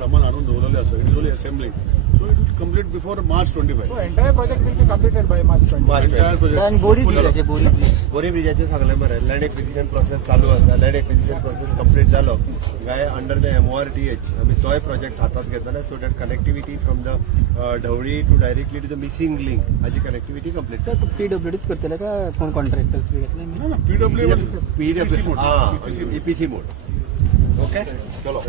Someone Arun Dolale, so it is only assembling. So it will complete before March 25. So entire project will be completed by March 20. Entire project. And बोरी ब्रिजाचे बोरी ब्रिजाचे सगळे बरें land acquisition process चालू आसा land acquisition process complete जालो काय under the MORTH आमी तोय project हातात घेतले so that connectivity from the Dhavali to directly to the missing link हाची कनेक्टिविटी कंप्लीट सर PWDच करतले का कोण कॉन्ट्रॅक्टर्स बी घेतले No, no, PW EPC मोड ओके चलो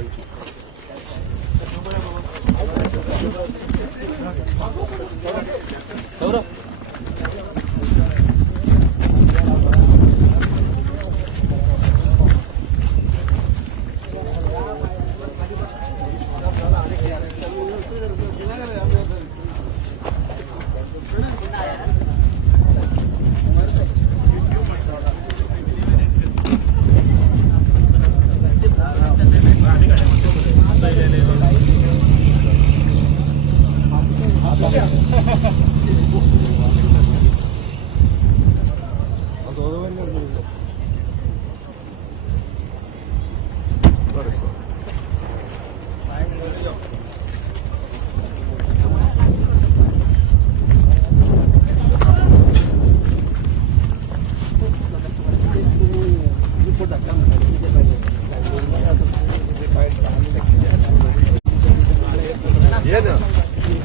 ये ना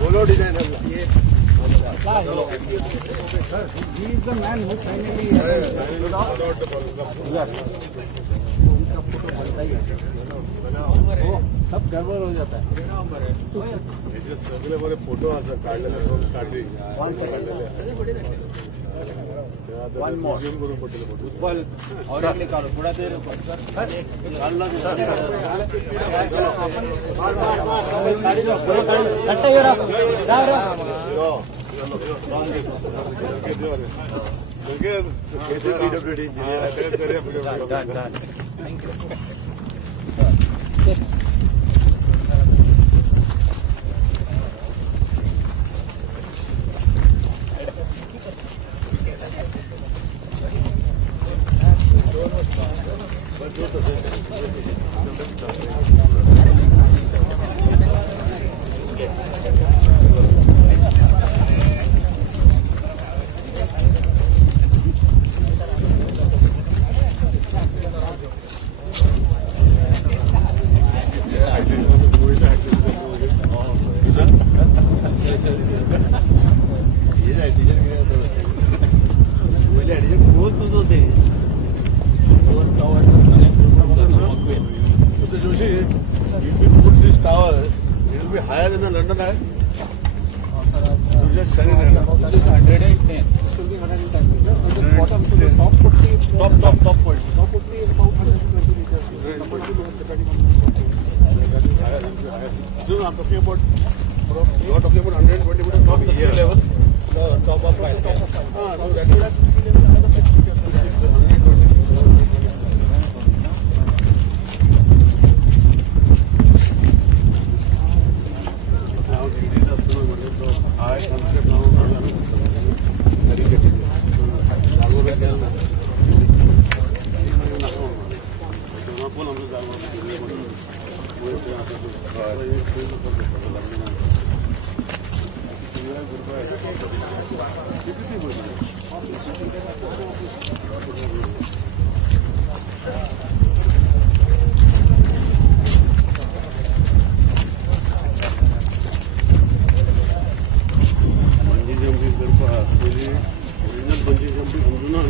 बोलो designer He is the man who finally सब गड़बड़ हो जाता है. सगळे बरे फोटो असतात काढलेले फ्रॉम स्टार्टिंग One more. करून पडलेले फोटो फुटबॉल और एक निकालो थोड़ा देर PWD engineer If you put this tower, it will be higher than the London Eye. You just send it there. This is 110. This will be 110 meters. On the bottom, so the top would be Top point. top would be about 120 meters. Depending on That is higher. That will be higher. So I'm talking about, you are talking about 120 meters from the sea level. the top of my So that will have sea level another 60 meters. 120. Bungee jumping, I'm not